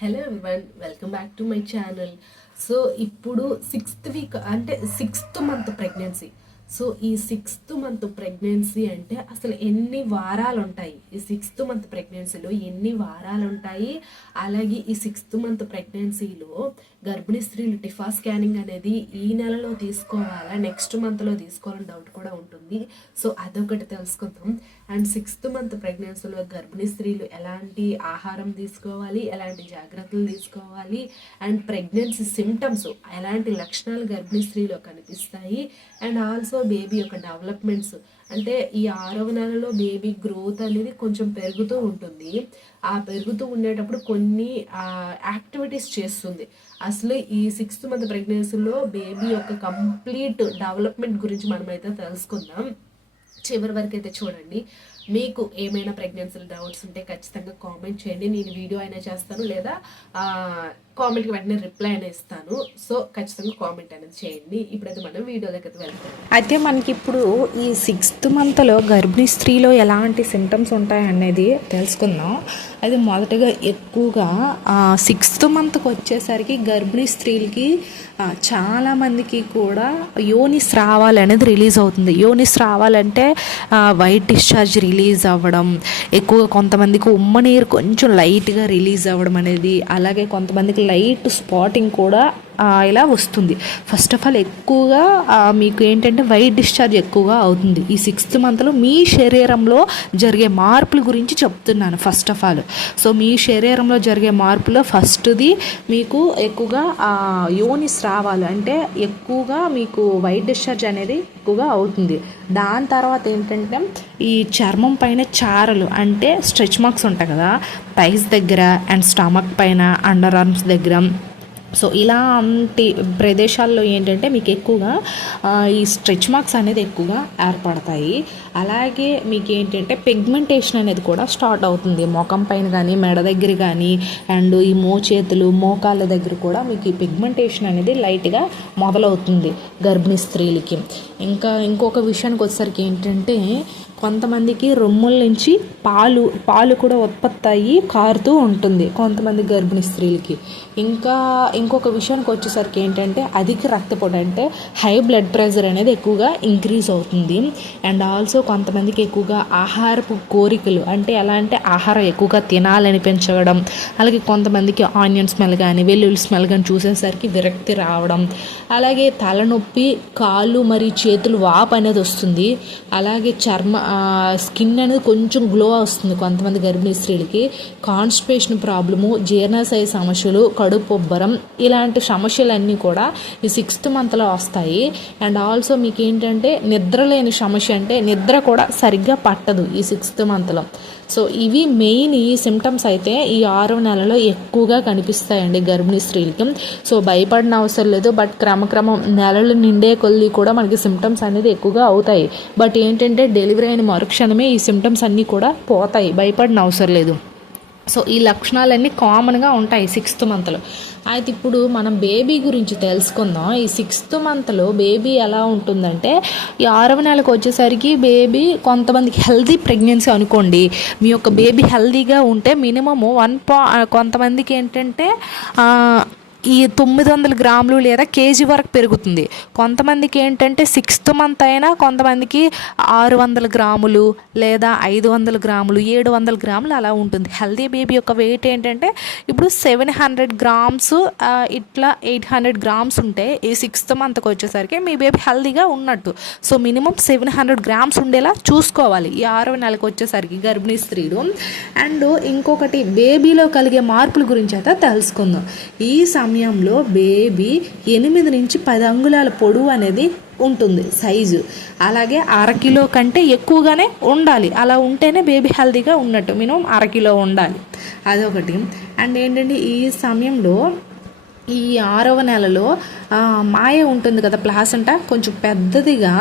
Hello everyone, welcome back to my channel. So ఇప్పుడు 6th week అంటే 6th month pregnancy. So ఈ 6th month pregnancy అంటే అసలు ఎన్ని వారాలు ఉంటాయి, ఈ 6th మంత్ ప్రెగ్నెన్సీలో ఎన్ని వారాలు ఉంటాయి, అలాగే ఈ 6th మంత్ ప్రెగ్నెన్సీలో గర్భిణీ స్త్రీలు టిఫా స్కానింగ్ అనేది ఈ నెలలో తీసుకోవాలా నెక్స్ట్ మంత్లో తీసుకోవాలని డౌట్ కూడా ఉంటుంది. సో అదొకటి తెలుసుకుందాం. అండ్ 6th మంత్ ప్రెగ్నెన్సీలో గర్భిణీ స్త్రీలు ఎలాంటి ఆహారం తీసుకోవాలి, ఎలాంటి జాగ్రత్తలు తీసుకోవాలి, అండ్ ప్రెగ్నెన్సీ సిమ్టమ్స్ ఎలాంటి లక్షణాలు గర్భిణీ స్త్రీలో కనిపిస్తాయి, అండ్ ఆల్సో బేబీ యొక్క డెవలప్మెంట్స్ అంటే ఈ 6వ నెలలో బేబీ గ్రోత్ అనేది కొంచెం పెరుగుతూ ఉంటుంది. ఆ పెరుగుతూ ఉండేటప్పుడు కొన్ని యాక్టివిటీస్ చేస్తుంది. అసలు ఈ 6th మంత్ ప్రెగ్నెన్సీలో బేబీ యొక్క కంప్లీట్ డెవలప్మెంట్ గురించి మనమైతే తెలుసుకుందాం. చివరి వరకు అయితే చూడండి. మీకు ఏమైనా ప్రెగ్నెన్సీ డౌట్స్ ఉంటే ఖచ్చితంగా కామెంట్ చేయండి. నేను వీడియో అయినా చేస్తాను, లేదా కామెంట్కి వెంటనే రిప్లై అయినా ఇస్తాను. సో ఖచ్చితంగా కామెంట్ అనేది చేయండి. ఇప్పుడైతే మనం వీడియోలోకి అయితే వెళ్తాం. అయితే మనకి ఇప్పుడు ఈ 6th మంత్లో గర్భిణీ స్త్రీలో ఎలాంటి సిమ్టమ్స్ ఉంటాయి అనేది తెలుసుకుందాం. అది మొదటగా ఎక్కువగా 6th మంత్కి వచ్చేసరికి గర్భిణీ స్త్రీలకి చాలామందికి కూడా యోని స్రావాలు అనేది రిలీజ్ అవుతుంది. యోని స్రావాలంటే వైట్ డిశ్చార్జ్ రిలీజ్ అవ్వడం, ఎక్కువగా కొంతమందికి ఉమ్మనీరు కొంచెం లైట్గా రిలీజ్ అవ్వడం అనేది, అలాగే కొంతమందికి లైట్ స్పాటింగ్ కూడా ఇలా వస్తుంది. ఫస్ట్ ఆఫ్ ఆల్ ఎక్కువగా మీకు ఏంటంటే వైట్ డిశ్చార్జ్ ఎక్కువగా అవుతుంది ఈ 6th మంత్లో. మీ శరీరంలో జరిగే మార్పుల గురించి చెప్తున్నాను ఫస్ట్ ఆఫ్ ఆల్. సో మీ శరీరంలో జరిగే మార్పులో ఫస్ట్ది మీకు ఎక్కువగా యోని స్రావాలు అంటే ఎక్కువగా మీకు వైట్ డిశ్చార్జ్ అనేది ఎక్కువగా అవుతుంది. దాని తర్వాత ఏంటంటే ఈ చర్మం పైన చారలు అంటే స్ట్రెచ్ మార్క్స్ ఉంటాయి కదా, థైస్ దగ్గర అండ్ స్టమక్ పైన, అండర్ ఆర్మ్స్ దగ్గర. సో ఇలాంటి ప్రదేశాల్లో ఏంటంటే మీకు ఎక్కువగా ఈ స్ట్రెచ్ మార్క్స్ అనేది ఎక్కువగా ఏర్పడతాయి. అలాగే మీకు ఏంటంటే పిగ్మెంటేషన్ అనేది కూడా స్టార్ట్ అవుతుంది ముఖం పైన కానీ, మెడ దగ్గర కానీ, అండ్ ఈ మోచేతులు మోకాళ్ళ దగ్గర కూడా మీకు ఈ పిగ్మెంటేషన్ అనేది లైట్గా మొదలవుతుంది గర్భిణీ స్త్రీలకి. ఇంకొక విషయానికి వచ్చేసరికి ఏంటంటే కొంతమందికి రొమ్ముల నుంచి పాలు కూడా ఉత్పత్తి అయ్యి కారుతూ ఉంటుంది కొంతమంది గర్భిణీ స్త్రీలకి. ఇంకొక విషయానికి వచ్చేసరికి ఏంటంటే అధిక రక్తపోటు అంటే హై బ్లడ్ ప్రెషర్ అనేది ఎక్కువగా ఇంక్రీజ్ అవుతుంది. అండ్ ఆల్సో కొంతమందికి ఎక్కువగా ఆహారపు కోరికలు అంటే ఎలా అంటే ఆహారం ఎక్కువగా తినాలనిపించడం, అలాగే కొంతమందికి ఆనియన్ స్మెల్ కానీ వెల్లుల్లి స్మెల్ కానీ చూసేసరికి విరక్తి రావడం, అలాగే తలనొప్పి, కాళ్ళు మరియు చేతులు వాపు అనేది వస్తుంది. అలాగే స్కిన్ అనేది కొంచెం గ్లో వస్తుంది కొంతమంది గర్భిణీ స్త్రీలకి. కాన్స్టిపేషన్ ప్రాబ్లము, జీర్ణశయ సమస్యలు, కడుపు ఉబ్బరం ఇలాంటి సమస్యలన్నీ కూడా ఈ 6th మంత్లో వస్తాయి. అండ్ ఆల్సో మీకు ఏంటంటే నిద్ర లేని సమస్య అంటే నిద్ర కూడా సరిగ్గా పట్టదు ఈ 6th మంత్లో. సో ఇవి మెయిన్ ఈ సిమ్టమ్స్ అయితే ఈ 6వ నెలలో ఎక్కువగా కనిపిస్తాయండి గర్భిణీ స్త్రీలకి. సో భయపడిన అవసరం లేదు. బట్ క్రమక్రమం నెలలు నిండే కొద్ది కూడా మనకి సిమ్టమ్స్ అనేది ఎక్కువగా అవుతాయి. బట్ ఏంటంటే డెలివరీ అయిన మరుక్షణమే ఈ సిమ్టమ్స్ అన్నీ కూడా పోతాయి, భయపడిన అవసరం లేదు. సో ఈ లక్షణాలన్నీ కామన్గా ఉంటాయి 6th మంత్లో. అయితే ఇప్పుడు మనం బేబీ గురించి తెలుసుకుందాం. ఈ 6th మంత్లో బేబీ ఎలా ఉంటుందంటే ఈ 6వ నెలకు వచ్చేసరికి బేబీ కొంతమందికి హెల్దీ ప్రెగ్నెన్సీ అనుకోండి. మీ యొక్క బేబీ హెల్దీగా ఉంటే మినిమము కొంతమందికి ఏంటంటే ఈ 900 గ్రాములు లేదా కేజీ వరకు పెరుగుతుంది. కొంతమందికి ఏంటంటే 6th మంత్ అయినా కొంతమందికి 600 గ్రాములు లేదా 500 గ్రాములు 700 గ్రాములు అలా ఉంటుంది. హెల్దీ బేబీ యొక్క వెయిట్ ఏంటంటే ఇప్పుడు 700 గ్రామ్స్ ఇట్లా 800 గ్రామ్స్ ఉంటే ఈ 6th మంత్కి వచ్చేసరికి మీ బేబీ హెల్దీగా ఉన్నట్టు. సో మినిమం 700 గ్రామ్స్ ఉండేలా చూసుకోవాలి ఈ 6వ నెలకు వచ్చేసరికి గర్భిణీ స్త్రీలు. అండ్ ఇంకొకటి బేబీలో కలిగే మార్పుల గురించి అయితే తెలుసుకుందాం. ఈ సమయంలో బేబీ 8 నుంచి 10 అంగుళాల పొడవు అనేది ఉంటుంది సైజు. అలాగే 1/2 కిలో కంటే ఎక్కువగానే ఉండాలి. అలా ఉంటేనే బేబీ హెల్తీగా ఉన్నట్టు. మినిమం 1/2 కిలో ఉండాలి, అదొకటి. అండ్ ఏంటంటే ఈ సమయంలో ఈ 6వ నెలలో మాయ ఉంటుంది కదా, ప్లాసెంటా కొంచెం పెద్దదిగా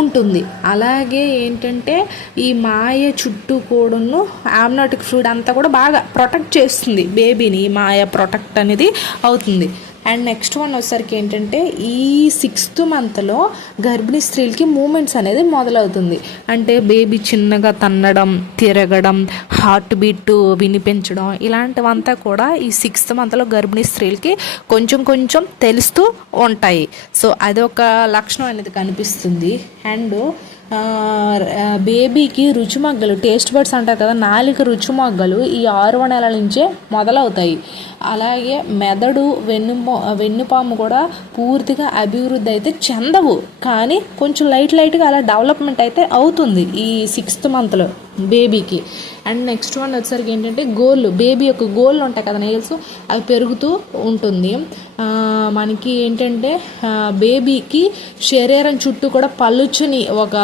ఉంటుంది. అలాగే ఏంటంటే ఈ మాయ చుట్టూ కూడాను ఆమ్నియోటిక్ ఫ్లూయిడ్ అంతా కూడా బాగా ప్రొటెక్ట్ చేస్తుంది బేబీని. మాయ ప్రొటెక్ట్ అనేది అవుతుంది. అండ్ నెక్స్ట్ వన్ వచ్చేసరికి ఏంటంటే ఈ 6th మంత్లో గర్భిణీ స్త్రీలకి మూమెంట్స్ అనేది మొదలవుతుంది. అంటే బేబీ చిన్నగా తన్నడం, తిరగడం, హార్ట్ బీట్ వినిపించడం ఇలాంటివంతా కూడా ఈ 6th మంత్లో గర్భిణీ స్త్రీలకి కొంచెం కొంచెం తెలుస్తూ ఉంటాయి. సో అదొక లక్షణం అనేది కనిపిస్తుంది. అండ్ బేబీకి రుచిమగ్గలు, టేస్ట్ బడ్స్ అంటారు కదా, నాలుక రుచిమగ్గలు ఈ 6వ నెల నుంచే మొదలవుతాయి. అలాగే మెదడు, వెన్నుపాము కూడా పూర్తిగా అభివృద్ధి అయితే చెందవు, కానీ కొంచెం లైట్గా అలా డెవలప్మెంట్ అయితే అవుతుంది ఈ 6th మంత్లో బేబీకి. అండ్ నెక్స్ట్ వన్ వచ్చేసరికి ఏంటంటే గోళ్ళు, బేబీ యొక్క గోళ్ళు ఉంటాయి కదా, నెయిల్స్, అవి పెరుగుతూ ఉంటుంది. మనకి ఏంటంటే బేబీకి శరీరం చుట్టూ కూడా పలుచని ఒక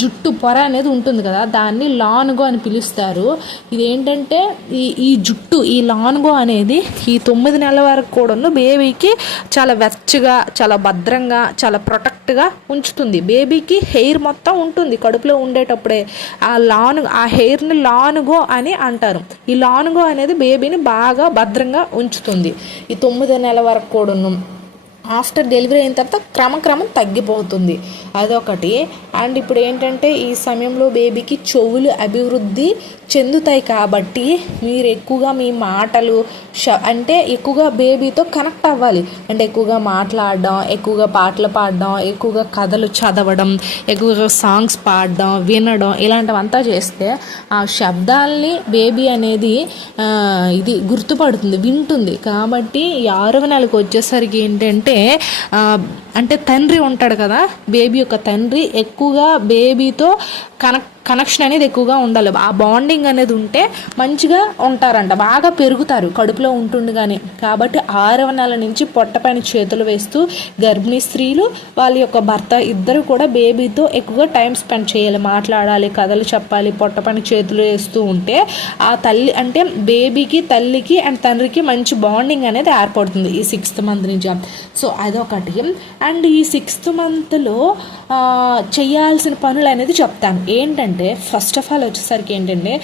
జుట్టు పొర అనేది ఉంటుంది కదా, దాన్ని లాన్గో అని పిలుస్తారు. ఇదేంటంటే ఈ జుట్టు, ఈ లాన్గో అనేది ఈ 9 నెలల వరకు కూడా బేబీకి చాలా వెచ్చగా, చాలా భద్రంగా, చాలా ప్రొటెక్ట్గా ఉంచుతుంది. బేబీకి హెయిర్ మొత్తం ఉంటుంది కడుపులో ఉండేటప్పుడే. ఆ హెయిర్ని లానుగో అని అంటారు. ఈ లానుగో అనేది బేబీని బాగా భద్రంగా ఉంచుతుంది ఈ 9 నెలల వరకు కూడా. ఆఫ్టర్ డెలివరీ అయిన తర్వాత క్రమక్రమం తగ్గిపోతుంది, అదొకటి. అండ్ ఇప్పుడు ఏంటంటే ఈ సమయంలో బేబీకి చెవులు అభివృద్ధి చెందుతాయి కాబట్టి మీరు ఎక్కువగా మీ మాటలు అంటే ఎక్కువగా బేబీతో కనెక్ట్ అవ్వాలి. అంటే ఎక్కువగా మాట్లాడడం, ఎక్కువగా పాటలు పాడడం, ఎక్కువగా కథలు చదవడం, ఎక్కువగా సాంగ్స్ పాడడం, వినడం, ఇలాంటివంతా చేస్తే ఆ శబ్దాల్ని బేబీ అనేది ఇది గుర్తుపడుతుంది, వింటుంది. కాబట్టి 6వ నెలకు వచ్చేసరికి ఏంటంటే అంటే తండ్రి ఉంటాడు కదా, బేబీ యొక్క తండ్రి ఎక్కువగా బేబీతో కనెక్షన్ అనేది ఎక్కువగా ఉండాలి. ఆ బాండింగ్ అనేది ఉంటే మంచిగా ఉంటారంట, బాగా పెరుగుతారు కడుపులో ఉంటుండగానే. కాబట్టి 6వ నెల నుంచి పొట్టపైన చేతులు వేస్తూ గర్భిణీ స్త్రీలు వాళ్ళ యొక్క భర్త ఇద్దరు కూడా బేబీతో ఎక్కువగా టైం స్పెండ్ చేయాలి, మాట్లాడాలి, కథలు చెప్పాలి, పొట్టపైన చేతులు వేస్తూ ఉంటే ఆ తల్లి అంటే బేబీకి, తల్లికి అండ్ తండ్రికి మంచి బాండింగ్ అనేది ఏర్పడుతుంది ఈ 6th మంత్ నుంచి. సో అదొకటి. అండ్ ఈ 6th మంత్లో చేయాల్సిన పనులు అనేది చెప్తాను. ఏంటంటే ఫస్ట్ ఆఫ్ ఆల్ వచ్చేసరికి ఏంటంటే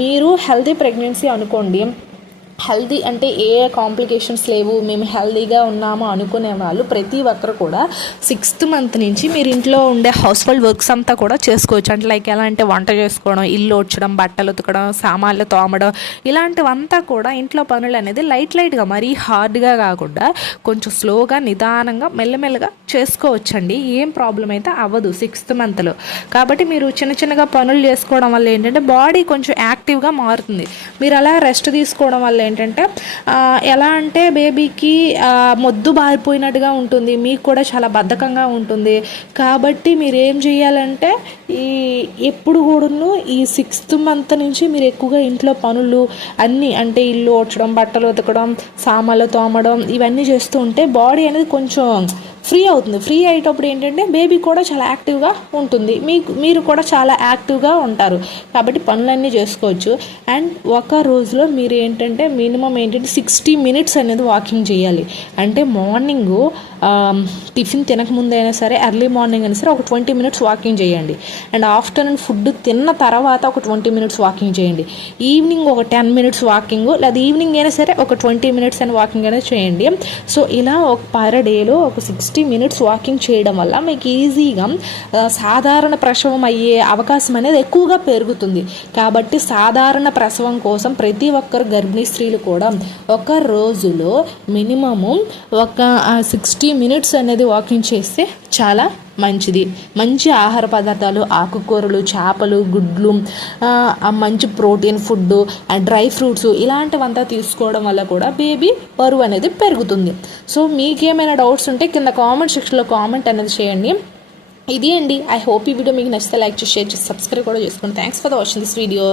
మీరు హెల్తీ ప్రెగ్నెన్సీ అనుకోండి, హెల్తీ అంటే ఏ కాంప్లికేషన్స్ లేవు, మేము హెల్తీగా ఉన్నాము అనుకునే వాళ్ళు ప్రతి ఒక్కరు కూడా 6th మంత్ నుంచి మీరు ఇంట్లో ఉండే హౌస్ హోల్డ్ వర్క్స్ అంతా కూడా చేసుకోవచ్చు. అంటే లైక్ ఎలా అంటే వంట చేసుకోవడం, ఇల్లు ఊడ్చడం, బట్టలు ఉతకడం, సామాన్లు తోమడం, ఇలాంటివంతా కూడా ఇంట్లో పనులు అనేది లైట్గా, మరీ హార్డ్గా కాకుండా కొంచెం స్లోగా, నిదానంగా, మెల్లమెల్లగా చేసుకోవచ్చండి. ఏం ప్రాబ్లం అయితే అవ్వదు 6th మంత్లో. కాబట్టి మీరు చిన్నగా పనులు చేసుకోవడం వల్ల ఏంటంటే బాడీ కొంచెం యాక్టివ్గా మారుతుంది. మీరు అలా రెస్ట్ తీసుకోవడం వల్ల ఏంటంటే ఎలా అంటే బేబీకి మొద్దు బారిపోయినట్టుగా ఉంటుంది, మీకు కూడా చాలా బద్ధకంగా ఉంటుంది. కాబట్టి మీరు ఏం చేయాలంటే ఎప్పుడు కూడాను ఈ 6th మంత్ నుంచి మీరు ఎక్కువగా ఇంట్లో పనులు అన్నీ అంటే ఇల్లు ఊడ్చడం, బట్టలు ఉతకడం, సామాన్లు తోమడం, ఇవన్నీ చేస్తూ ఉంటే బాడీ అనేది కొంచెం ఫ్రీ అవుతుంది. ఫ్రీ అయ్యేటప్పుడు ఏంటంటే బేబీ కూడా చాలా యాక్టివ్గా ఉంటుంది, మీరు కూడా చాలా యాక్టివ్గా ఉంటారు. కాబట్టి పనులన్నీ చేసుకోవచ్చు. అండ్ ఒక రోజులో మీరు ఏంటంటే మినిమం ఏంటంటే 60 minutes అనేది వాకింగ్ చేయాలి. అంటే మార్నింగు టిఫిన్ తినకముందైనా సరే, ఎర్లీ మార్నింగ్ అయినా సరే ఒక 20 minutes వాకింగ్ చేయండి. అండ్ ఆఫ్టర్నూన్ ఫుడ్ తిన్న తర్వాత ఒక 20 minutes వాకింగ్ చేయండి. ఈవినింగ్ ఒక 10 minutes వాకింగ్, లేదా ఈవినింగ్ అయినా సరే ఒక 20 minutes అని వాకింగ్ అనేది చేయండి. సో ఇలా ఒక పర్ డేలో ఒక 60 minutes వాకింగ్ చేయడం వల్ల మీకు ఈజీగా సాధారణ ప్రసవం అయ్యే అవకాశం అనేది ఎక్కువగా పెరుగుతుంది. కాబట్టి సాధారణ ప్రసవం కోసం ప్రతి ఒక్కరు గర్భిణీ స్త్రీలు కూడా ఒక రోజులో మినిమము ఒక 60 minutes అనేది వాకింగ్ చేస్తే చాలా మంచిది. మంచి ఆహార పదార్థాలు, ఆకుకూరలు, చేపలు, గుడ్లు, మంచి ప్రోటీన్ ఫుడ్, డ్రై ఫ్రూట్స్ ఇలాంటివంతా తీసుకోవడం వల్ల కూడా బేబీ బరువు అనేది పెరుగుతుంది. సో మీకేమైనా డౌట్స్ ఉంటే కింద కామెంట్ సెక్షన్లో కామెంట్ అనేది చేయండి. ఇది అండి. ఐ హోప్ ఈ వీడియో మీకు నచ్చితే లైక్ చేసి, షేర్ చేసి, సబ్స్క్రైబ్ కూడా చేసుకోండి. Thanks for watching this video.